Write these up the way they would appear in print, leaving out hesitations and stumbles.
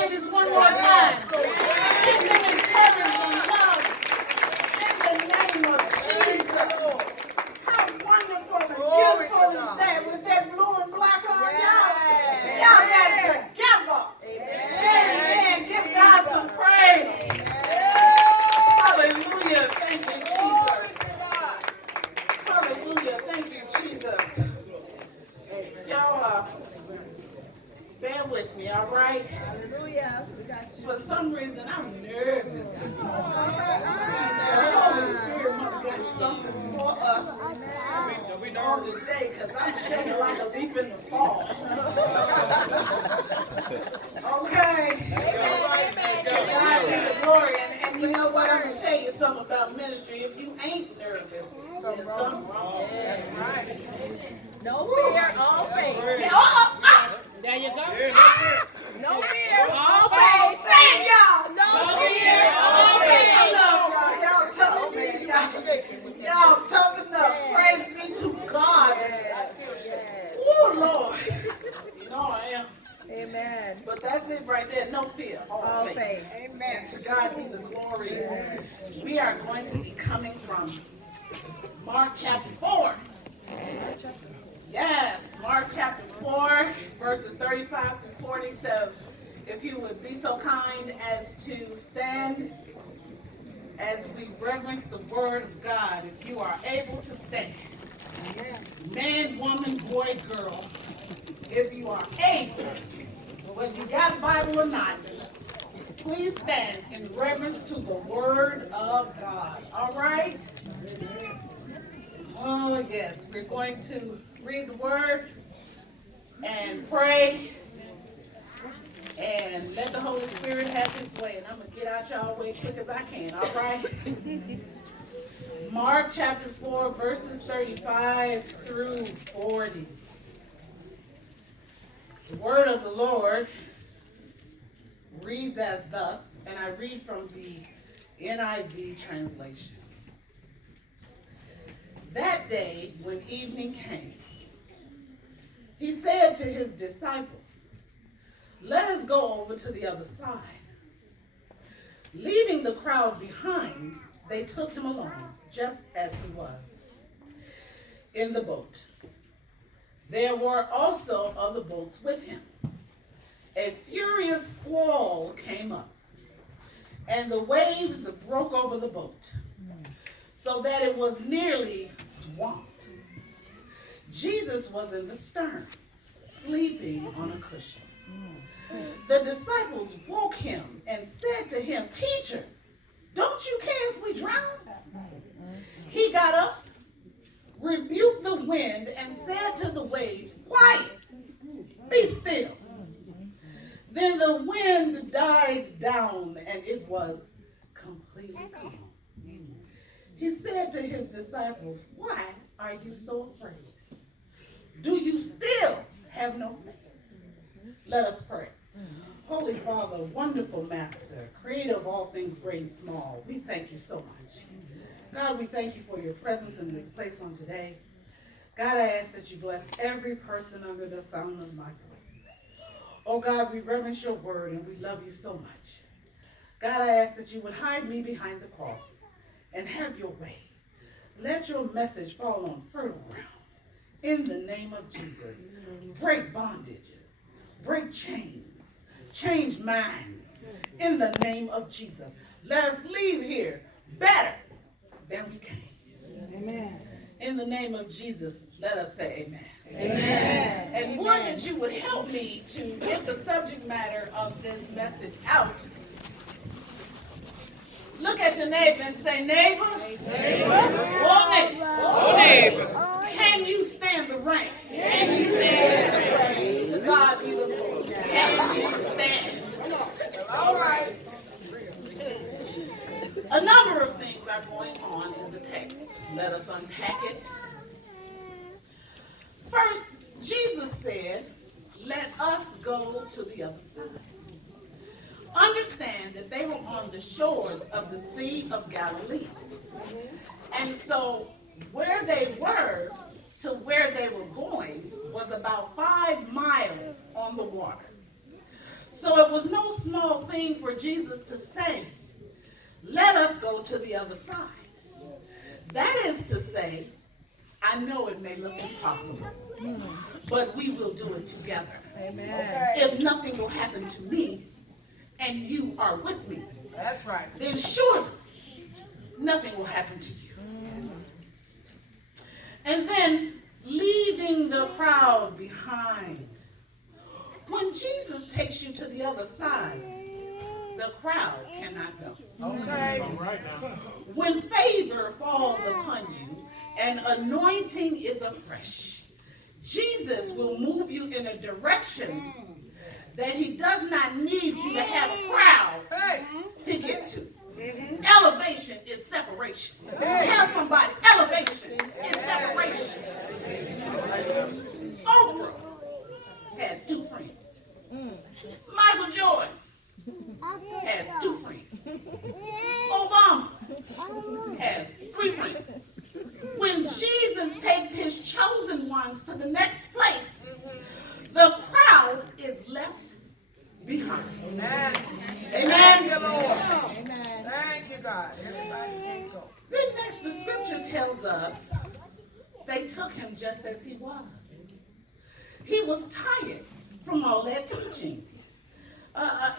babies one more time. Keep them encouraged and loved in the name of Jesus. How wonderful and beautiful is that with that blue and black on y'all? Y'all got it together. Amen. Give God some praise. Hallelujah. Thank you, Jesus. Hallelujah. Thank you, Jesus. Y'all, bear with me, all right? Hallelujah. For some reason, I'm nervous this morning. The Holy Spirit must got something for us on the day, because I'm shaking like a leaf in the fall. Okay? To God be the glory. And you know what? I'm going to tell you something about ministry. If you ain't nervous, there's something wrong. That's right. No fear, all faith. There you go. No fear, all faith. Say y'all. No fear, all faith. I love y'all. Y'all tough, man. Y'all tough enough. Praise be to God. Oh, Lord. You know I am. Amen. But that's it right there. No fear. All faith. Amen. To God be the glory. Yes. We are going to be coming from Mark chapter 4. Yes, Mark chapter 4, verses 35 through 40. So if you would be so kind as to stand as we reverence the word of God, if you are able to stand. Man, woman, boy, girl, if you are able, whether you got a Bible or not, please stand in reverence to the word of God. All right? Oh, yes. We're going to read the word and pray and let the Holy Spirit have his way. And I'm going to get out y'all way quick as I can. All right? Mark chapter 4, verses 35 through 40. The word of the Lord reads as thus, and I read from the NIV translation. That day, when evening came, he said to his disciples, "Let us go over to the other side." Leaving the crowd behind, they took him along, just as he was, in the boat. There were also other boats with him. A furious squall came up, and the waves broke over the boat, so that it was nearly swamped. Jesus was in the stern, sleeping on a cushion. The disciples woke him and said to him, "Teacher, don't you care if we drown?" He got up, rebuked the wind, and said to the waves, "Quiet, be still." Then the wind died down, and it was completely calm. He said to his disciples, "Why are you so afraid? Do you still have no faith?" Let us pray. Holy Father, wonderful Master, creator of all things great and small, we thank you so much. God, we thank you for your presence in this place on today. God, I ask that you bless every person under the sound of my voice. Oh God, we reverence your word and we love you so much. God, I ask that you would hide me behind the cross and have your way. Let your message fall on fertile ground. In the name of Jesus, break bondages, break chains, change minds. In the name of Jesus, let us leave here better than we came. Amen. In the name of Jesus, let us say amen. Amen. And would that you would help me to get the subject matter of this message out. Look at your neighbor and say, "Neighbor, neighbor, oh neighbor, oh neighbor, can you stand the rain? Can you stand the rain? To God be the glory. Can you stand? All right." A number of things are going on in the text. Let us unpack it. First, Jesus said, "Let us go to the other side." Understand that they were on the shores of the Sea of Galilee. And so where they were to where they were going was about 5 miles on the water. So it was no small thing for Jesus to say, let us go to the other side. That is to say, I know it may look impossible, but we will do it together. Amen. If nothing will happen to me and you are with me, That's right. then surely nothing will happen to you. And then leaving the crowd behind. When Jesus takes you to the other side, the crowd cannot go. Okay. All right now. When favor falls upon you and anointing is afresh, Jesus will move you in a direction that he does not need you to have a crowd Hey. to get to. Elevation is separation. Tell somebody, elevation is separation. Oprah has two friends. Michael Jordan has two friends. Obama has three friends. When Jesus takes his chosen ones to the next place, the crowd is left behind. Amen. Amen. Thank you, Lord. Amen. Thank you, God. Everybody can go. Then next, the scripture tells us they took him just as he was. He was tired from all that teaching.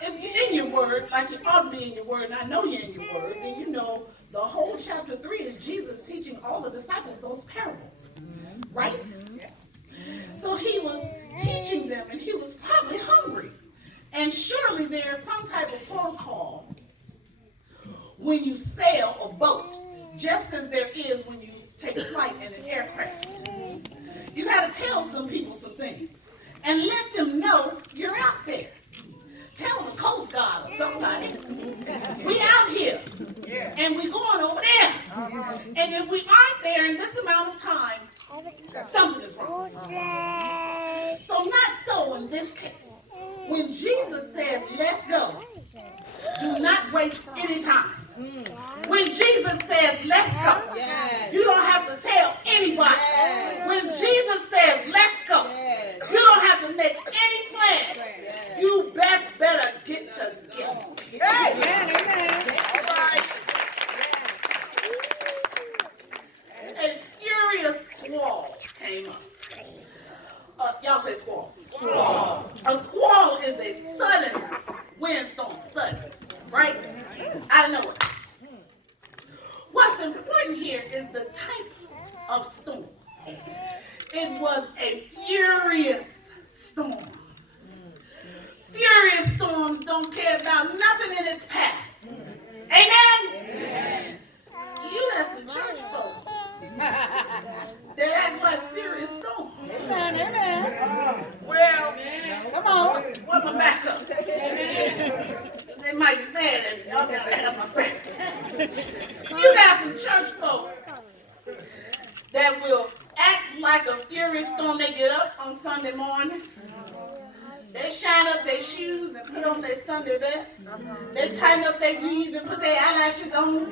If you're in your word, like you ought to be in your word, and I know you're in your word, then you know the whole chapter 3 is Jesus teaching all the disciples those parables, right? So he was teaching them, and he was probably hungry. And surely there's some type of protocol when you sail a boat, just as there is when you take flight in an aircraft. You got to tell some people some things and let them know you're out there. Tell the Coast Guard or somebody, we out here Yeah. and we going over there. And if we aren't there in this amount of time, something is wrong. So not so in this case. When Jesus says, let's go, do not waste any time. When Jesus says, let's go, Yes. you don't have to tell anybody. Yes. When Jesus says, let's go, Yes. you don't have to make any plans. Yes. You better get together. Hey. Amen. All right. A furious squall came up. Y'all say squall. Squall. A squall is a sudden windstorm, sudden, right? I know it. What's important here is the type of storm. It was a furious storm. Furious storms don't care about nothing in its path. Amen? Amen. You have some church folk that act like furious storms. Amen. Amen. Well, Come on. What my back up? They might be mad at me. Y'all gotta have my back. You got some church folk that will act like a furious storm. They get up on Sunday morning. They shine up their shoes and put on their Sunday best. They tighten up their weave and put their eyelashes on.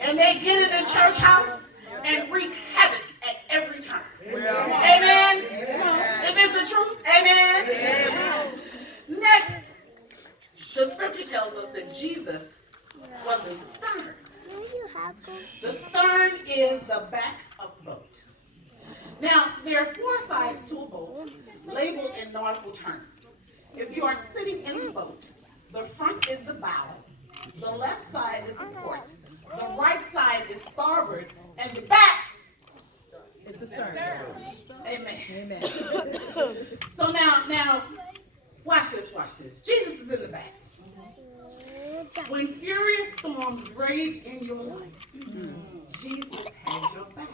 And they get in the church house and wreak havoc at every time. well. Amen? If it's the truth, amen? Next, the scripture tells us that Jesus was in the stern. The stern is the back of the boat. Now, there are 4 sides to a boat, labeled in nautical terms. If you are sitting in the boat, the front is the bow, the left side is the port, the right side is starboard, and the back It's the stern. Amen. Amen. So now, watch this. Jesus is in the back. When furious storms rage in your life, Jesus has your back.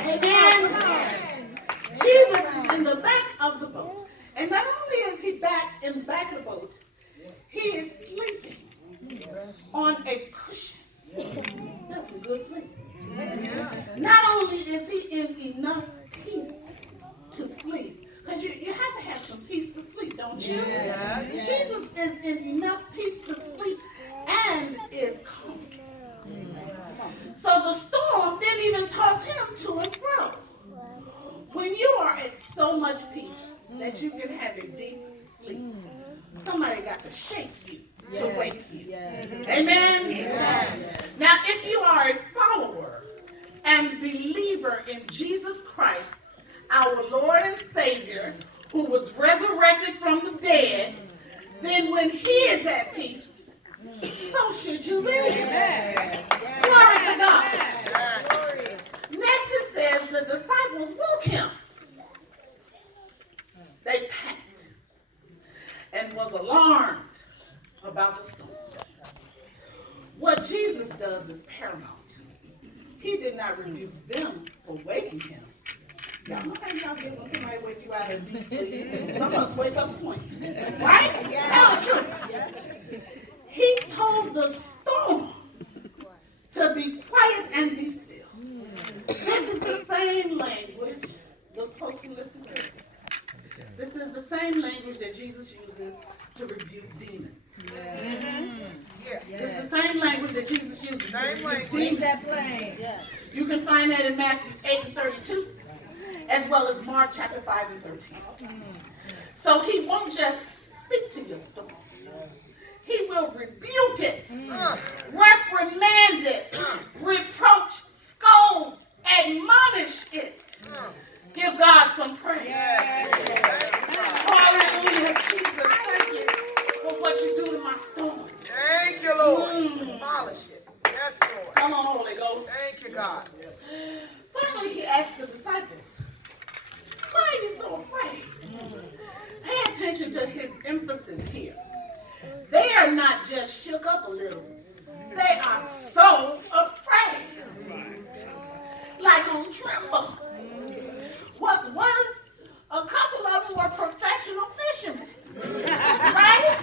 Amen. Jesus is in the back of the boat. And not only is he back in the back of the boat, he is sleeping on a cushion. That's some good sleep. Not only is he in enough peace to sleep, because you have to have some peace to sleep, don't you? Yes. Jesus is in enough peace to sleep and is comfortable. So the storm didn't even toss him to and fro. When you are at so much peace, that you can have a deep sleep. Somebody got to shake you to wake you. Amen? Now, if you are a follower and believer in Jesus Christ, our Lord and Savior, who was resurrected from the dead, then when he is at peace, so should you be. Glory to God. Next it says the disciples woke him. They panicked and was alarmed about the storm. What Jesus does is paramount. He did not rebuke them for waking him. Y'all know how y'all get when somebody wake you out of deep sleep? Some of us wake up swinging. Right? Tell the truth. He told the storm to be quiet and be still. This is the same language. Look close and listen carefully. This is the same language that Jesus uses to rebuke demons. This is the same language that Jesus uses to rebuke demons. You can find that in Matthew 8:32, as well as Mark chapter 5 and 13. So he won't just speak to your storm. He will rebuke it, reprimand it, reproach, scold, admonish it. Give God some praise. Hallelujah, Jesus. Thank you for what you do to my storms. Thank you, Lord. Demolish it. Yes, Lord. Come on, Holy Ghost. Thank you, God. Finally, he asked the disciples, why are you so afraid? Pay attention to his emphasis here. They are not just shook up a little. They are so afraid. Like on tremble. What's worse, a couple of them were professional fishermen. Right?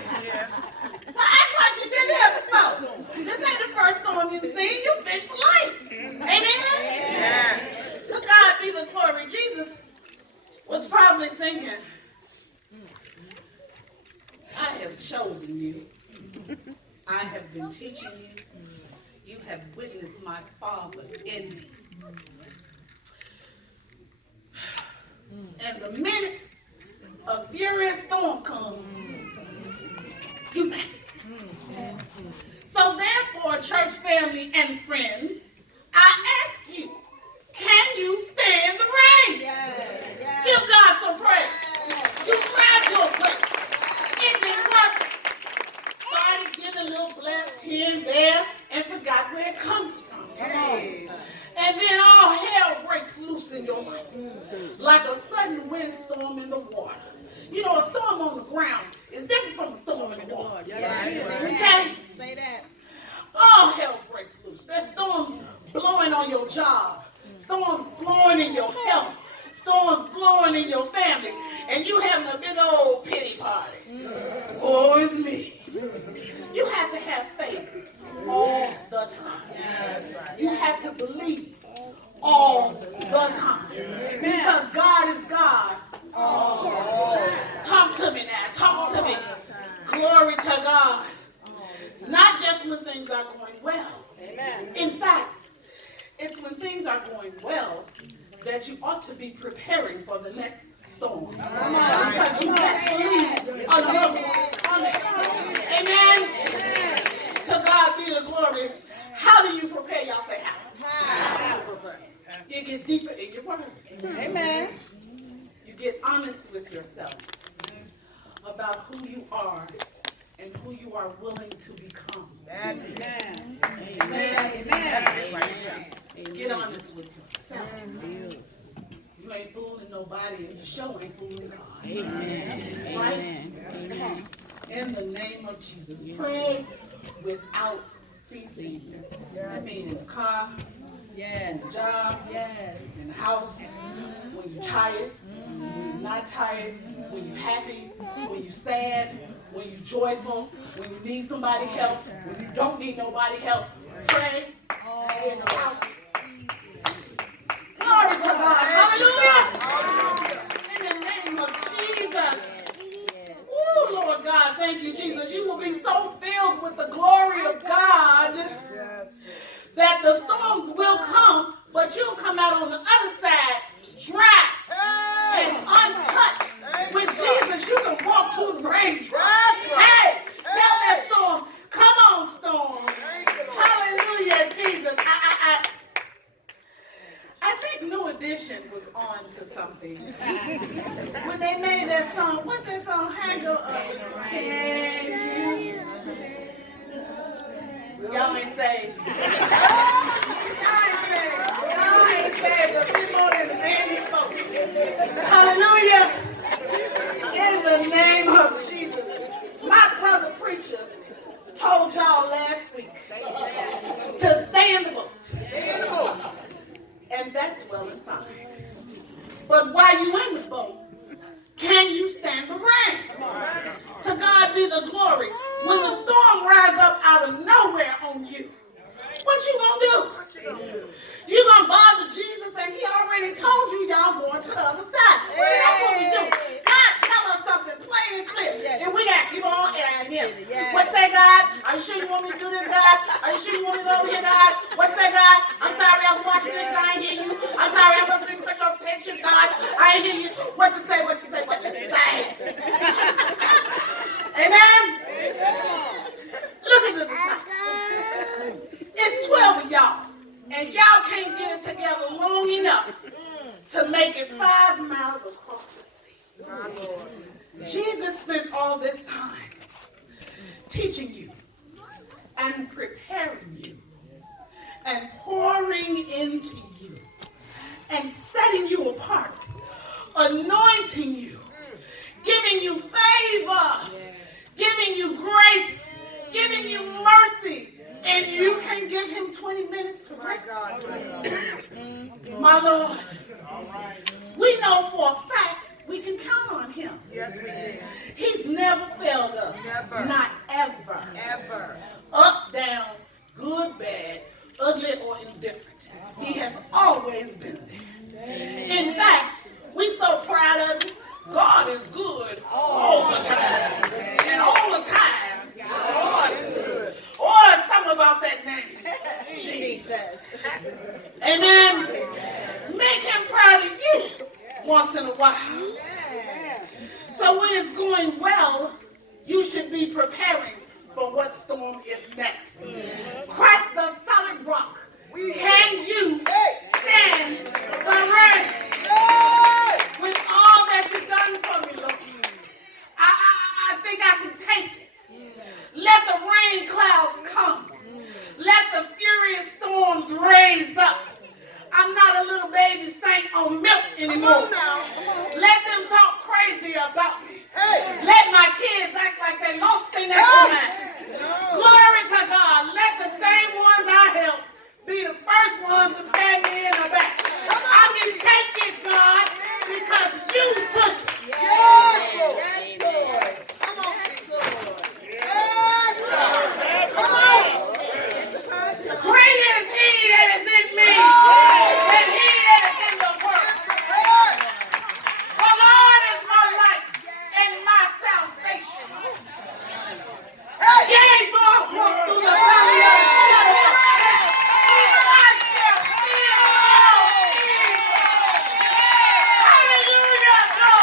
So act like you didn't have a storm. This ain't the first storm you've seen. You fish for life. Amen? To God be the glory. Jesus was probably thinking, I have chosen you. I have been teaching you. You have witnessed my Father in me. And the minute a furious storm comes, you panic. So therefore, church family and friends, I ask you, can you stand the rain? Give God some praise. You tried your best. It didn't work. Started getting a little blessed here and there and forgot where it comes from. And then all hell breaks loose in your life. Like a sudden windstorm in the water. You know, a storm on the ground is different from a storm in the water. Okay? Say that. All hell breaks loose. There's storms blowing on your job. Storms blowing in your health. Storms blowing in your family. And you having a big old pity party. Oh, it's me. You have to have faith all the time. You have to believe all the time. Because God is God. Talk to me now. Talk to me. Glory to God. Not just when things are going well. In fact, it's when things are going well that you ought to be preparing for the next storm. Because you best believe another one's coming. Amen? To God be the glory. How do you prepare? Y'all say how. You get deeper in your word. Amen. You get honest with yourself about who you are and who you are willing to become. That's it. Amen. Amen. Get honest with yourself. You ain't fooling nobody, and you sure ain't fooling God. Amen. Right? In the name of Jesus, pray without ceasing. I mean, in the car, in the job, in the house, when you're tired, when you're not tired, when you're happy, when you're sad, when you're joyful, when you need somebody help, when you don't need nobody help. Pray without ceasing. Glory to God. Hallelujah. In the name of Jesus. Oh, Lord God, thank you, Jesus. You will be so filled with the glory of God that the storms will come, but you'll come out on the other side dry and untouched with talk to the raindrops. That's right. Hey, tell that storm, come on, storm. Thank you, Lord. Hallelujah, Jesus. I think New Edition was on to something. When they made that song, what's that song? Hang up. Can you? Y'all ain't saved. Y'all ain't saved. A bit more than a man folk. Hallelujah. In the name of Jesus. My brother preacher told y'all last week to stay in the boat. Stay in the boat. And that's well and fine. But while you in the boat, can you stand the rain? To God be the glory. When the storm rises up out of nowhere on you, what you gonna do? You gonna bother Jesus, and he already told you y'all going to the other side. See, that's what we do. God tell us something plain and clear, and we gotta keep on asking him. What say, God? Are you sure you want me to do this, God? Are you sure you want me to go over here, God? What say, God? I'm sorry, I was washing dishes, I ain't hear you. I'm sorry, I must have been putting on attention, God. I ain't hear you. What you say? What you say? What you say? Amen. Look at the disciples. It's 12 of y'all. And y'all can't get it together long enough to make it 5 miles across the sea. Jesus spent all this time teaching you and preparing you and pouring into you and setting you apart, anointing you, giving you favor, giving you grace, giving you mercy. And you can give him 20 minutes to rest. My Lord, we know for a fact we can count on him. Yes, we do. He's never failed us. Never. Not ever. Ever. Up, down, good, bad, ugly, or indifferent. He has always been there. In fact, we're so proud of him. God is good all the time. And all the time, God is good. Oh, it's something about that name. Jesus. Amen. Make him proud of you once in a while. So when it's going well, you should be preparing for what storm is next. Christ the solid rock. Can you stand the rain? With all that you've done for me, Lord, I think I can take it. Let the rain clouds come. Let the furious storms raise up. I'm not a little baby saint on milk anymore. Let them talk crazy about me. Let my kids act like they lost their natural mind. Glory to God. Let the same ones I helped be the first ones to stand me in the back. I can take it, God, because you took it. Yes, Lord. Yes, Lord. Come on, Lord. Yes, Lord. Come on. Greater is he that is in me than he that is in the world. The Lord is my light and my salvation. Yea, though I walk through the valley of the shadow of death, I shall fear no evil. Hallelujah, God.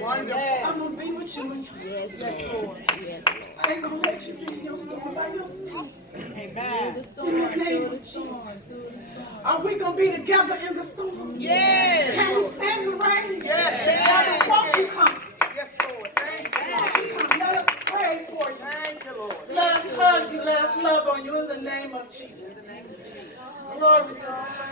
Wonderful. I'm going to be with you in your storm. Yes, Lord. Yes. I ain't going to let you be in your storm by yourself. Amen. In the name of Jesus. Are we going to be together in the storm? Yes. Can we stand the rain? Yes. Together, won't you come? Yes, Lord. Thank you. Won't you come? Let us pray for you. Thank you, Lord. Let us hug you. Let us love on you in the name of Jesus. Glory to God.